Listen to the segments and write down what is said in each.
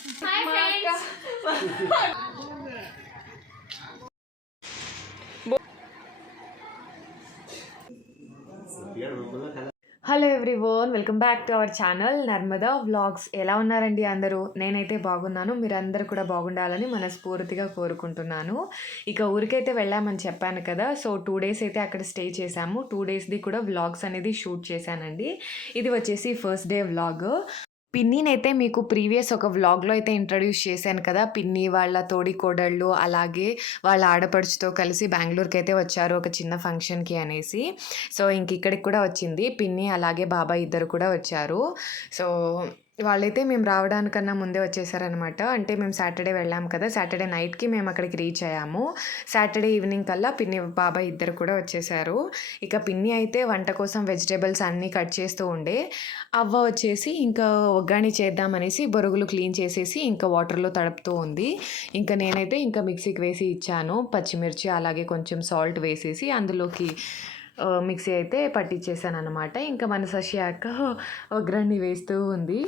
Hello everyone, welcome back to our channel Narmada vlogs. ఎలా ఉన్నారండి అందరూ? నేనైతే బాగున్నాను. మీరందరూ కూడా బాగుండాలని మనస్ఫూర్తిగా కోరుకుంటున్నాను. ఇక ఊరికైతే వెళ్ళామని చెప్పాను కదా, సో 2 డేస్ అయితే అక్కడ స్టే చేశాము. 2 డేస్ది కూడా వ్లాగ్స్ అనేది షూట్ చేశానండి. ఇది వచ్చేసి ఫస్ట్ డే వ్లాగ్. పిన్నినైతే మీకు ప్రీవియస్ ఒక వ్లాగ్లో అయితే ఇంట్రడ్యూస్ చేశాను కదా. పిన్ని వాళ్ళ తోడికోడళ్ళు అలాగే వాళ్ళ ఆడపడుచుతో కలిసి బెంగళూరుకి అయితే వచ్చారు ఒక చిన్న ఫంక్షన్కి అనేసి. సో ఇంక ఇక్కడికి కూడా వచ్చింది పిన్ని, అలాగే బాబాయ్ ఇద్దరు కూడా వచ్చారు. సో వాళ్ళైతే మేము రావడానికన్నా ముందే వచ్చేసారనమాట. అంటే మేము సాటర్డే వెళ్ళాము కదా, సాటర్డే నైట్కి మేము అక్కడికి రీచ్ అయ్యాము. సాటర్డే ఈవినింగ్ కల్లా పిన్ని బాబాయ్ ఇద్దరు కూడా వచ్చేసారు. ఇక పిన్ని అయితే వంట కోసం వెజిటేబుల్స్ అన్నీ కట్ చేస్తూ ఉండే. అవ్వ వచ్చేసి ఇంకా ఒగ్గాని చేద్దామనేసి బొరుగులు క్లీన్ చేసేసి ఇంకా వాటర్లో తడుపుతూ ఉంది. ఇంకా నేనైతే ఇంకా మిక్సీకి వేసి ఇచ్చాను. పచ్చిమిర్చి అలాగే కొంచెం సాల్ట్ వేసేసి అందులోకి మిక్సీ అయితే పట్టించేసాను అనమాట. ఇంకా మన శశి అక్క ఒగ్గరణి వేస్తూ ఉంది.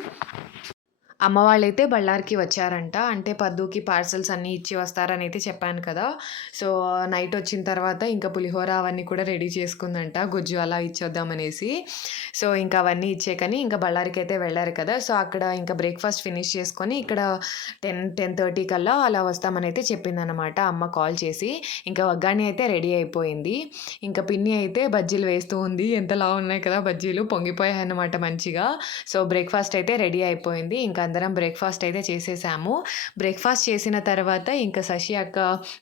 అమ్మ వాళ్ళైతే బళ్ళారికి వచ్చారంట. అంటే పద్దుకి పార్సల్స్ అన్నీ ఇచ్చి వస్తారని అయితే చెప్పాను కదా. సో నైట్ వచ్చిన తర్వాత ఇంకా పులిహోర అవన్నీ కూడా రెడీ చేసుకుందంట, గుజ్జు అలా ఇచ్చేద్దామనేసి. సో ఇంకా అవన్నీ ఇచ్చేకని ఇంకా బళ్ళారికి అయితే వెళ్ళారు కదా. సో అక్కడ ఇంకా బ్రేక్ఫాస్ట్ ఫినిష్ చేసుకొని ఇక్కడ 10-10:30 కల్లా అలా వస్తామని అయితే చెప్పిందనమాట అమ్మ కాల్ చేసి. ఇంకా వగ్గాని అయితే రెడీ అయిపోయింది. ఇంకా పిన్ని అయితే బజ్జీలు వేస్తూ ఉంది. ఎంతలా ఉన్నాయి కదా బజ్జీలు, పొంగిపోయాయి అన్నమాట మంచిగా. సో బ్రేక్ఫాస్ట్ అయితే రెడీ అయిపోయింది. ఇంకా అందరం బ్రేక్ఫాస్ట్ అయితే చేసేసాము. బ్రేక్ఫాస్ట్ చేసిన తర్వాత ఇంకా శశి అక్క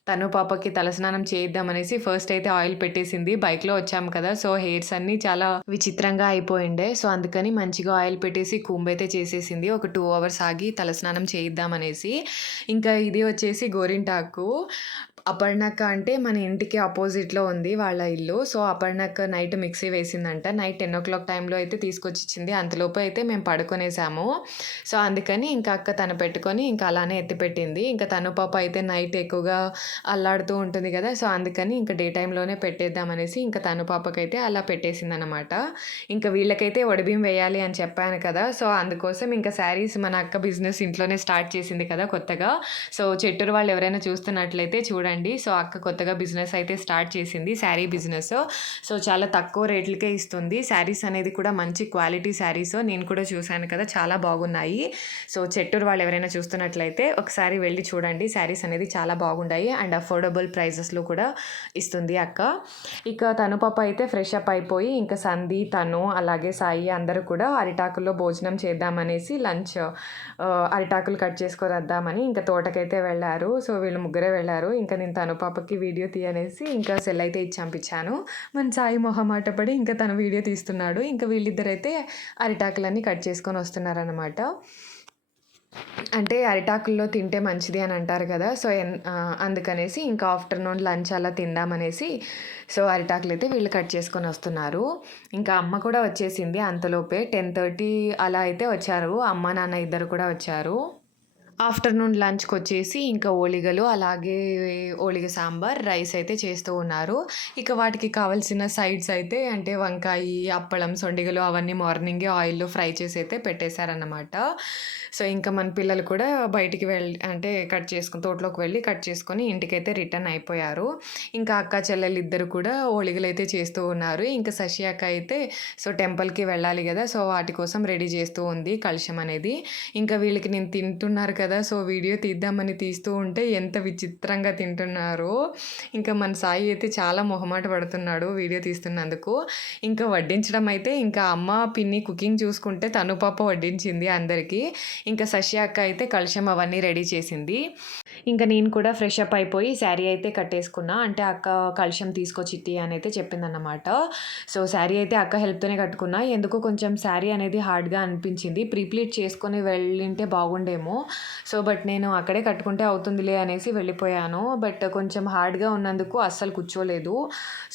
తను పాపకి తలస్నానం చేద్దామనేసి ఫస్ట్ అయితే ఆయిల్ పెట్టేసింది. బైక్లో వచ్చాము కదా, సో హెయిర్స్ అన్నీ చాలా విచిత్రంగా అయిపోయిండే. సో అందుకని మంచిగా ఆయిల్ పెట్టేసి కూంబైతే చేసేసింది. ఒక 2 అవర్స్ ఆగి తలస్నానం చేయిద్దామనేసి. ఇంకా ఇది వచ్చేసి గోరింటాకు. అపర్ణక్క అంటే మన ఇంటికి ఆపోజిట్లో ఉంది వాళ్ళ ఇల్లు. సో అపర్ణక్క నైట్ మిక్సీ వేసిందంట. నైట్ 10 o'clock టైంలో అయితే తీసుకొచ్చి ఇచ్చింది. అంతలోపు అయితే మేము పడుకొనేసాము. సో అందుకని ఇంకా అక్క తను పెట్టుకొని ఇంకా అలానే ఎత్తిపెట్టింది. ఇంకా తను పాప అయితే నైట్ ఎక్కువగా అల్లాడుతూ ఉంటుంది కదా, సో అందుకని ఇంకా డే టైంలోనే పెట్టేద్దామనేసి ఇంకా తను పాపకైతే అలా పెట్టేసింది అనమాట. ఇంకా వీళ్ళకైతే వడిబియ్యం వేయాలి అని చెప్పాను కదా, సో అందుకోసం ఇంకా శారీస్ మన అక్క బిజినెస్ ఇంట్లోనే స్టార్ట్ చేసింది కదా కొత్తగా. సో చెట్టూరు వాళ్ళు ఎవరైనా చూస్తున్నట్లయితే చూడండి. సో అక్క కొత్తగా బిజినెస్ అయితే స్టార్ట్ చేసింది, శారీ బిజినెస్. సో చాలా తక్కువ రేట్లకే ఇస్తుంది. శారీస్ అనేది కూడా మంచి క్వాలిటీ శారీస్. నేను కూడా చూశాను కదా, చాలా బాగున్నాయి. సో చెట్టూరు వాళ్ళు ఎవరైనా చూస్తున్నట్లయితే ఒకసారి వెళ్ళి చూడండి. శారీస్ అనేది చాలా బాగున్నాయి అండ్ అఫోర్డబుల్ ప్రైజెస్లో కూడా ఇస్తుంది అక్క. ఇక తను పాప అయితే ఫ్రెష్ అప్ అయిపోయి ఇంకా సంధి, తను అలాగే సాయి అందరూ కూడా అరిటాకుల్లో భోజనం చేద్దామనేసి లంచ్ అరిటాకులు కట్ చేసుకొని వద్దామని ఇంకా తోటకైతే వెళ్ళారు. సో వీళ్ళు ముగ్గురే వెళ్ళారు. ఇంకా నేను తను పాపకి వీడియో తీయనేసి ఇంకా సెల్ అయితే ఇచ్చి పంపించాను. మన సాయి మొహమాట పడి ఇంకా తను వీడియో తీస్తున్నాడు. ఇంకా వీళ్ళిద్దరైతే అరిటాకులన్నీ కట్ చేసుకొని వస్తున్నారనమాట. అంటే అరిటాకుల్లో తింటే మంచిది అని అంటారు కదా, సో అందుకనేసి ఇంకా ఆఫ్టర్నూన్ లంచ్ అలా తిందామనేసి సో అరిటాకులు అయితే వీళ్ళు కట్ చేసుకొని వస్తున్నారు. ఇంకా అమ్మ కూడా వచ్చేసింది అంతలోపే. 10:30 అలా అయితే వచ్చారు. అమ్మ నాన్న ఇద్దరు కూడా వచ్చారు. ఆఫ్టర్నూన్ లంచ్కి వచ్చేసి ఇంకా ఓలిగలు అలాగే ఓలిగ సాంబార్ రైస్ అయితే చేస్తూ ఉన్నారు. ఇక వాటికి కావాల్సిన సైడ్స్ అయితే అంటే వంకాయ, అప్పడం, సొండిగలు అవన్నీ మార్నింగే ఆయిల్లో ఫ్రై చేసి అయితే పెట్టేశారన్నమాట. సో ఇంకా మన పిల్లలు కూడా బయటికి అంటే తోటలోకి వెళ్ళి కట్ చేసుకొని ఇంటికైతే రిటర్న్ అయిపోయారు. ఇంకా అక్క చెల్లెలు ఇద్దరు కూడా ఓలిగలు అయితే చేస్తూ ఉన్నారు. ఇంకా శశి అక్క అయితే సో టెంపుల్కి వెళ్ళాలి కదా, సో వాటి కోసం రెడీ చేస్తూ ఉంది కలశం అనేది. ఇంకా వీళ్ళకి నేను తింటున్నారు కదా, సో వీడియో తీద్దామని తీస్తూ ఉంటే ఎంత విచిత్రంగా తింటున్నారో. ఇంకా మన సాయి అయితే చాలా మొహమాట పడుతున్నాడు వీడియో తీస్తున్నందుకు. ఇంకా వడ్డించడం అయితే ఇంకా అమ్మ పిన్ని కుకింగ్ చూసుకుంటే తను పాప వడ్డించింది అందరికీ. ఇంకా శశి అక్క అయితే కలశం అవన్నీ రెడీ చేసింది. ఇంకా నేను కూడా ఫ్రెష్ అప్ అయిపోయి శారీ అయితే కట్టేసుకున్నా. అంటే అక్క కలశం తీసుకొచ్చి ఇట్టి అని అయితే చెప్పిందన్నమాట. సో శారీ అయితే అక్క హెల్ప్తోనే కట్టుకున్నా. ఎందుకో కొంచెం శారీ అనేది హార్డ్గా అనిపించింది. ప్రీప్లీట్ చేసుకొని వెళ్ళింటే బాగుండేమో. సో బట్ నేను అక్కడే కట్టుకుంటే అవుతుందిలే అనేసి వెళ్ళిపోయాను. బట్ కొంచెం హార్డ్గా ఉన్నందుకు అస్సలు కూర్చోలేదు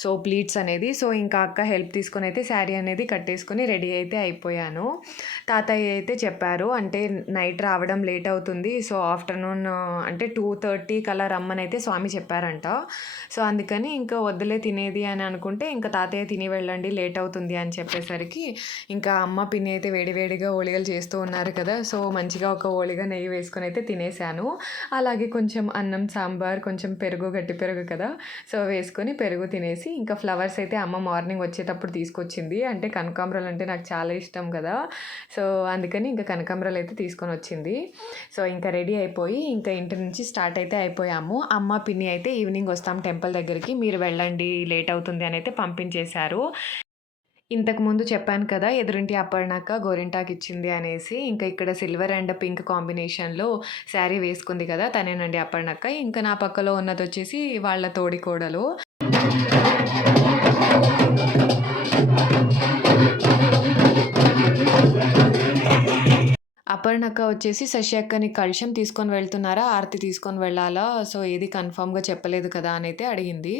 సో ప్లీట్స్ అనేది. సో ఇంకా అక్క హెల్ప్ తీసుకొని అయితే శారీ అనేది కట్టేసుకొని రెడీ అయితే అయిపోయాను. తాతయ్య అయితే చెప్పారు అంటే నైట్ రావడం లేట్ అవుతుంది, సో ఆఫ్టర్నూన్ అంటే 2:30 కల్లా రమ్మని అయితే స్వామి చెప్పారంట. సో అందుకని ఇంకా వద్దులే తినేది అని అనుకుంటే ఇంకా తాతయ్య తిని వెళ్ళండి లేట్ అవుతుంది అని చెప్పేసరికి ఇంకా అమ్మ పిన్ని అయితే వేడివేడిగా ఓలిగలు చేస్తూ ఉన్నారు కదా, సో మంచిగా ఒక ఓలిగా నెయ్యి వేసుకొని వేసుకొని అయితే తినేసాను. అలాగే కొంచెం అన్నం, సాంబార్, కొంచెం పెరుగు, గట్టి పెరుగు కదా, సో వేసుకొని పెరుగు తినేసి ఇంకా ఫ్లవర్స్ అయితే అమ్మ మార్నింగ్ వచ్చేటప్పుడు తీసుకొచ్చింది. అంటే కనకాంబరాలు అంటే నాకు చాలా ఇష్టం కదా, సో అందుకని ఇంకా కనకాంబరాలు అయితే తీసుకొని వచ్చింది. సో ఇంకా రెడీ అయిపోయి ఇంకా ఇంటి నుంచి స్టార్ట్ అయితే అయిపోయాము. అమ్మ, పిన్ని అయితే ఈవినింగ్ వస్తాం టెంపుల్ దగ్గరికి, మీరు వెళ్ళండి లేట్ అవుతుంది అని అయితే పంపించేశారు. ఇంతకుముందు చెప్పాను కదా ఎదురింటి అప్పర్ణక్క గోరింటాకు ఇచ్చింది అనేసి. ఇంకా ఇక్కడ సిల్వర్ అండ్ పింక్ కాంబినేషన్లో శారీ వేసుకుంది కదా, తనేనండి అప్పర్ణక్క. ఇంకా నా పక్కలో ఉన్నది వచ్చేసి వాళ్ళ తోడి కోడలు. అపర్ణక్క వచ్చేసి శశి అక్కని కలశం తీసుకొని వెళ్తున్నారా, ఆరతి తీసుకొని వెళ్ళాలా, సో ఏది కన్ఫామ్గా చెప్పలేదు కదా అని అయితే అడిగింది.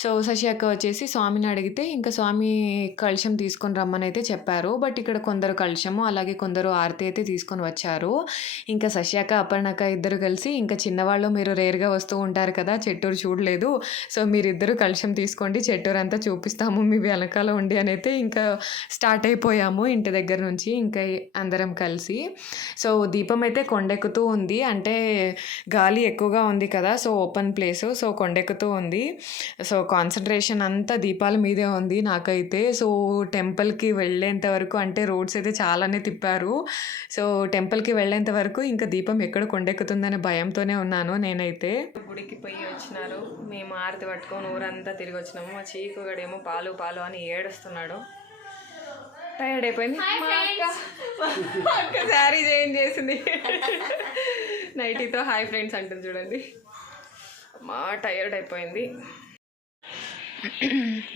సో శశి అక్క వచ్చేసి స్వామిని అడిగితే ఇంకా స్వామి కలశం తీసుకొని రమ్మని అయితే చెప్పారు. బట్ ఇక్కడ కొందరు కలశము అలాగే కొందరు ఆరతి అయితే తీసుకొని వచ్చారు. ఇంకా శశి అక్క, అపర్ణక్క ఇద్దరు కలిసి ఇంకా చిన్నవాళ్ళు మీరు రేర్గా వస్తూ ఉంటారు కదా, చెట్టూరు చూడలేదు, సో మీరిద్దరు కలశం తీసుకోండి, చెట్టూరు అంతా చూపిస్తాము మీ వెనకాల ఉండి అని అయితే ఇంకా స్టార్ట్ అయిపోయాము ఇంటి దగ్గర నుంచి ఇంకా అందరం కలిసి. సో దీపం అయితే కొండెక్కుతూ ఉంది, అంటే గాలి ఎక్కువగా ఉంది కదా, సో ఓపెన్ ప్లేస్, సో కొండెక్కుతూ ఉంది. సో కాన్సన్ట్రేషన్ అంతా దీపాల మీదే ఉంది నాకైతే. సో టెంపుల్కి వెళ్ళేంత వరకు అంటే రోడ్స్ అయితే చాలానే తిప్పారు. సో టెంపుల్కి వెళ్ళేంత వరకు ఇంకా దీపం ఎక్కడ కొండెక్కుతుందనే భయంతోనే ఉన్నాను నేనైతే. గుడికి పోయి వచ్చినారు, మేము ఆరతి పట్టుకొని ఊరంతా తిరిగి వచ్చినాము. మా చీకుగడేమో పాలు పాలు అని ఏడుస్తున్నాడు, టైర్డ్ అయిపోయింది. మా అక్క శారీ చేంజ్ చేసింది, నైటీతో హాయ్ ఫ్రెండ్స్ అంటుంది చూడండి. మా టైర్డ్ అయిపోయింది.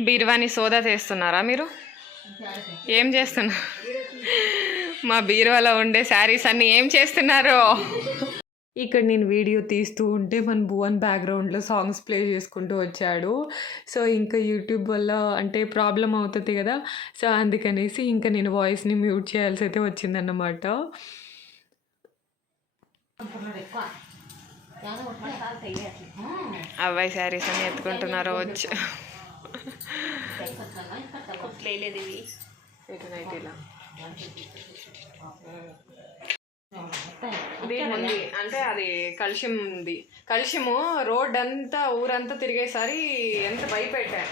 బీరువాని సోదా చేస్తున్నారా మీరు? ఏం చేస్తున్నారు? మా బీరువాలో ఉండే శారీస్ అన్నీ ఏం చేస్తున్నారు? ఇక్కడ నేను వీడియో తీస్తూ ఉంటే మన భువన్ బ్యాక్గ్రౌండ్లో సాంగ్స్ ప్లే చేసుకుంటూ వచ్చాడు. సో ఇంకా యూట్యూబ్ వల్ల అంటే ప్రాబ్లం అవుతుంది కదా, సో అందుకనేసి ఇంకా నేను వాయిస్ని మ్యూట్ చేయాల్సి అయితే వచ్చిందన్నమాట. అబ్బాయి శారీస్ అని ఎత్తుకుంటున్నారు వచ్చి. ఉంది అంటే అది కలుషం ఉంది. కలుషము రోడ్ అంతా ఊరంతా తిరిగేసరి ఎంత భయపెట్టా,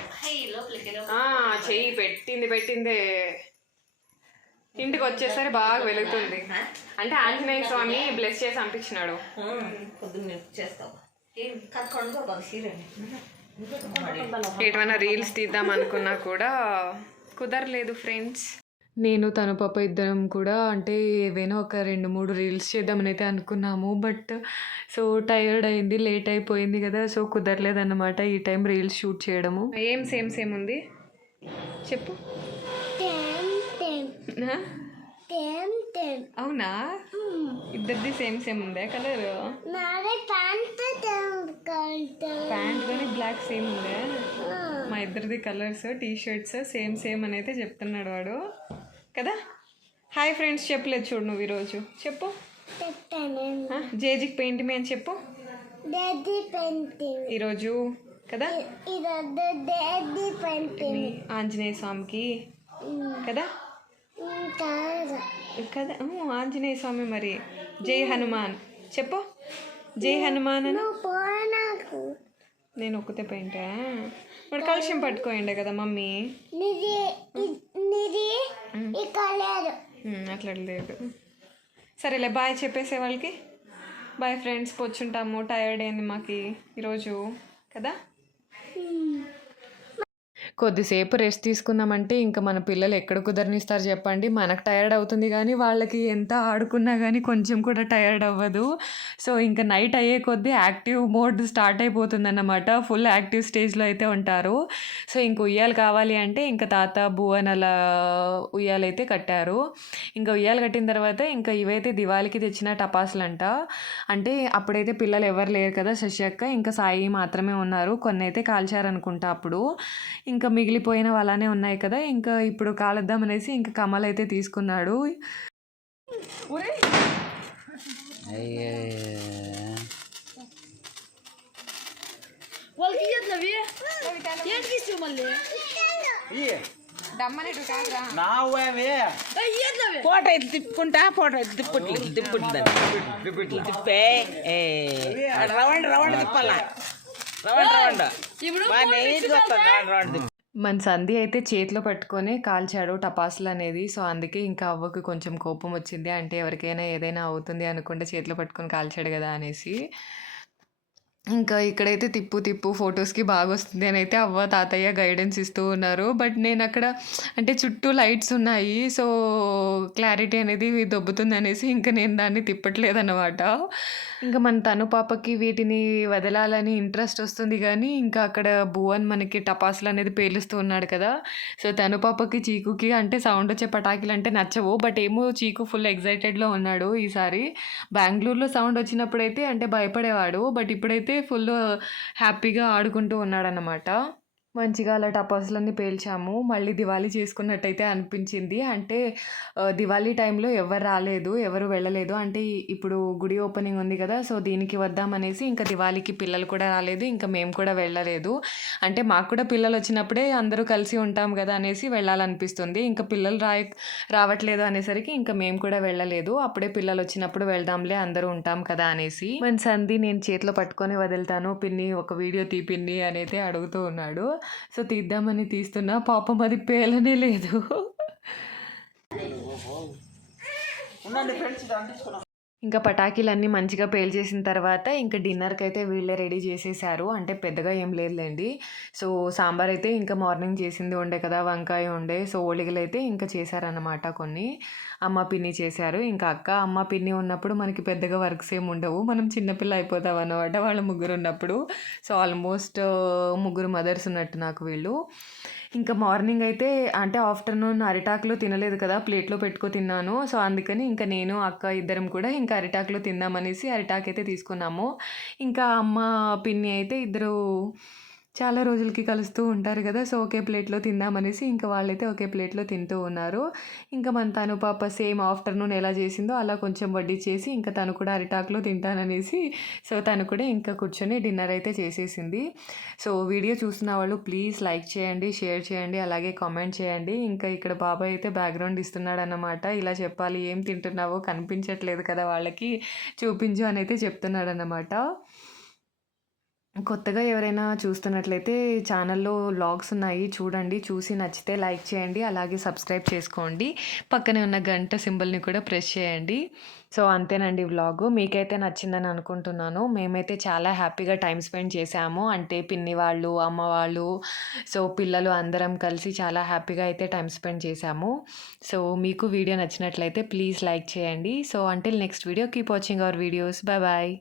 చెయ్యి పెట్టిందే ఇంటికి వచ్చేసరి బాగా వెలుగుతుంది. అంటే ఆంజనేయ స్వామి బ్లెస్ చేసి పంపించినాడు. ఎటువైనా రీల్స్ తీద్దాం అనుకున్నా కూడా కుదరలేదు ఫ్రెండ్స్. నేను తన పాప ఇద్దరం కూడా అంటే ఏవైనా ఒక 2-3 రీల్స్ చేద్దామని అయితే అనుకున్నాము. బట్ సో టైర్డ్ అయింది, లేట్ అయిపోయింది కదా, సో కుదరలేదన్నమాట ఈ టైం రీల్స్ షూట్ చేయడము. ఏం సేమ్ ఉంది చెప్పు. అవునా, ఇద్దరిది సేమ్ ఉందా కలర్? ప్యాంట్ కానీ బ్లాక్ సేమ్ ఉందా? మా ఇద్దరిది కలర్స్ టీ షర్ట్స్ సేమ్ అని అయితే చెప్తున్నాడు వాడు కదా. హాయ్ ఫ్రెండ్స్ చెప్పలేదు చూడు నువ్వు ఈరోజు, చెప్పు. జేజికి పెయింటింగ్ అని చెప్పు ఈరోజు కదా, ఆంజనేయ స్వామికి కదా కదా. ఆంజనేయ స్వామి మరి జై హనుమాన్ చెప్పు, జై హనుమాన్ అని. నేను ఒక్కతే పెయింటా, మరి కలుషం పట్టుకోండి కదా మమ్మీ. అట్లా లేదు. సరేలే బాయ్ చెప్పేసే వాళ్ళకి. బాయ్ ఫ్రెండ్స్, పొచ్చుంటాము, టైర్డ్ అయింది మాకు ఈరోజు కదా. కొద్దిసేపు రెస్ట్ తీసుకుందామంటే ఇంకా మన పిల్లలు ఎక్కడ కుదరనిస్తారు చెప్పండి. మనకు టైర్డ్ అవుతుంది కానీ వాళ్ళకి ఎంత ఆడుకున్నా కానీ కొంచెం కూడా టైర్డ్ అవ్వదు. సో ఇంకా నైట్ అయ్యే కొద్దీ యాక్టివ్ మోడ్ స్టార్ట్ అయిపోతుంది అన్నమాట, ఫుల్ యాక్టివ్ స్టేజ్లో అయితే ఉంటారు. సో ఇంక ఉయ్యాలు కావాలి అంటే ఇంకా తాత భువన్ అలా ఉయ్యాలైతే కట్టారు. ఇంకా ఉయ్యాలు కట్టిన తర్వాత ఇంకా ఇవైతే దివాళికి తెచ్చిన టపాసులు అంట. అంటే అప్పుడైతే పిల్లలు ఎవరు లేరు కదా, శశి అక్క ఇంకా సాయి మాత్రమే ఉన్నారు. కొన్ని అయితే కాల్చారనుకుంటా అప్పుడు. ఇంకా మిగిలిపోయినవి అలానే ఉన్నాయి కదా, ఇంకా ఇప్పుడు కాలుద్దాం అనేసి ఇంకా కమల్ అయితే తీసుకున్నాడు. ఫోటో ఇట్లా తిప్పుకుంటా ఫోటో తిప్పుకుంటా తిప్పే రౌండ్ రౌండ్ తిప్పాలా రౌండ్ బాగా నీట్గా వస్తుంది రౌండ్ మన సంధి అయితే చేతిలో పట్టుకొని కాల్చాడు టపాసులు అనేది. సో, అందుకే ఇంకా అవ్వకు కొంచెం కోపం వచ్చింది. అంటే ఎవరికైనా ఏదైనా అవుతుంది అనుకుంటే చేతిలో పట్టుకొని కాల్చాడు గదా అనేసి. ఇంకా ఇక్కడైతే తిప్పు ఫొటోస్‌కి బాగొస్తుంది అనైతే అవ్వ, తాతయ్య గైడెన్స్ ఇస్తూ ఉన్నారు. బట్ నేనక్కడ అంటే చుట్టూ లైట్స్ ఉన్నాయి. సో, క్లారిటీ అనేది దొబ్బుతుందనేసి ఇంక నేను దాన్ని తిప్పట్లేదనమాట. ఇంక మన తను పాపకి వీటిని వదలాలని ఇంట్రెస్ట్ వస్తుంది గానీ, ఇంకా అక్కడ భువన్ మనకి టపాసులనేది పేలుస్తూ ఉన్నాడు కదా! సో, తను పాపకి, చీకుకి అంటే సౌండొచ్చే పటాకులంటే నచ్చవు. బట్ ఏమో చీకు ఫుల్ ఎక్సైటెడ్‌లో ఉన్నాడు ఈసారి. బెంగుళూరులో సౌండొచ్చినప్పుడైతే అంటే భయపడేవాడు. బట్ ఇప్పుడైతే ఫుల్లు హ్యాపీగా ఆడుకుంటూ ఉన్నాడనమాట. మంచిగా అలా టపాసులన్నీ పేల్చాము. మళ్ళీ దివాళీ చేసుకున్నట్టయితే అనిపించింది. అంటే దివాళీ టైంలో ఎవ్వరు రాలేదు, ఎవరు వెళ్ళలేదు. అంటే ఇప్పుడు గుడి ఓపెనింగ్ ఉంది కదా! సో, దీనికి వద్దామనేసి ఇంకా దివాళీకి పిల్లలు కూడా రాలేదు. ఇంకా మేము కూడా వెళ్ళలేదు. అంటే మాకు కూడా పిల్లలొచ్చినప్పుడే అందరూ కలిసి ఉంటాం కదా అనేసి వెళ్ళాలనిపిస్తుంది. ఇంకా పిల్లలు రావట్లేదు అనేసరికి ఇంకా మేము కూడా వెళ్ళలేదు. అప్పుడే పిల్లలొచ్చినప్పుడు వెళ్దాంలే అందరూ ఉంటాం కదా అనేసి. మన సంధి నేను చేతిలో పట్టుకొని వదులుతాను పిన్ని, ఒక వీడియో తీ పిన్ని అనైతే అడుగుతూ ఉన్నాడు. సో, తీద్దామని తీస్తున్నా పాపం అది పేలనే లేదు. ఇంకా పటాకీలన్నీ మంచిగా పేల్చేసిన తర్వాత ఇంకా డిన్నర్‌కైతే వీళ్ళే రెడీ చేసేసారు. అంటే పెద్దగా ఏం లేదులెండి. సో, సాంబార్ అయితే ఇంకా మార్నింగ్ చేసింది ఉండే కదా! వంకాయ ఉండే. సో, ఓలిగలైతే ఇంకా చేశారన్నమాట కొన్ని. అమ్మ, పిన్ని చేశారు. ఇంకా అక్క, అమ్మ, పిన్ని ఉన్నప్పుడు మనకి పెద్దగా వర్క్స్ ఏమి ఉండవు. మనం చిన్నపిల్ల అయిపోతామన్నమాట వాళ్ళు ముగ్గురున్నప్పుడు. సో, ఆల్మోస్ట్ ముగ్గురు మదర్స్ ఉన్నట్టు నాకు వీళ్ళు. ఇంకా మార్నింగ్ అయితే అంటే ఆఫ్టర్‌నూన్ అరిటాకులో తినలేదు కదా! ప్లేట్‌లో పెట్టుకొని తిన్నాను. సో, అందుకని ఇంకా నేను, అక్క ఇద్దరం కూడా ఇంకా అరిటాకులో తిందామనేసి అరిటాకైతే తీసుకున్నాము. ఇంకా అమ్మ, పిన్ని అయితే ఇద్దరు చాలా రోజులకి కలుస్తూ ఉంటారు కదా! సో, ఒకే ప్లేట్‌లో తిందామనేసి ఇంకా వాళ్ళైతే ఒకే ప్లేట్‌లో తింటూ ఉన్నారు. ఇంకా మన తను పాప సేమ్ ఆఫ్టర్‌నూన్ ఎలా చేసిందో అలా కొంచెం వడ్డిచ్చేసి ఇంకా తను కూడా అరిటాకులో తింటాననేసి సో, తను కూడా ఇంకా కూర్చొని డిన్నర్ అయితే చేసేసింది. సో, వీడియో చూస్తున్న వాళ్ళు ప్లీజ్ లైక్ చేయండి, షేర్ చేయండి, అలాగే కామెంట్ చేయండి. ఇంకా ఇక్కడ బాబాయ్ అయితే బ్యాక్‌గ్రౌండ్ ఇస్తున్నాడన్నమాట. ఇలా చెప్పాలి, ఏం తింటున్నావో కనిపించట్లేదు కదా వాళ్ళకి, చూపించు అనైతే చెప్తున్నాడన్నమాట. కొత్తగా ఎవరైనా చూస్తున్నట్లయితే ఛానల్‌లో వ్లాగ్స్ ఉన్నాయి చూడండి. చూసి నచ్చితే లైక్ చేయండి. అలాగే సబ్స్క్రైబ్ చేసుకోండి. పక్కనే ఉన్న గంట సింబల్‌ని కూడా ప్రెస్ చేయండి. సో, అంతేనండి వ్లాగు. మీకైతే నచ్చిందని అనుకుంటున్నాను. మేమైతే చాలా హ్యాపీగా టైమ్ స్పెండ్ చేశాము. అంటే పిన్ని వాళ్ళు, అమ్మ వాళ్ళు, సో, పిల్లలు అందరం కలిసి చాలా హ్యాపీగా అయితే టైమ్ స్పెండ్ చేశాము. సో, మీకు వీడియో నచ్చినట్లయితే ప్లీజ్ లైక్ చేయండి. So, until next video keep watching our videos. Bye bye.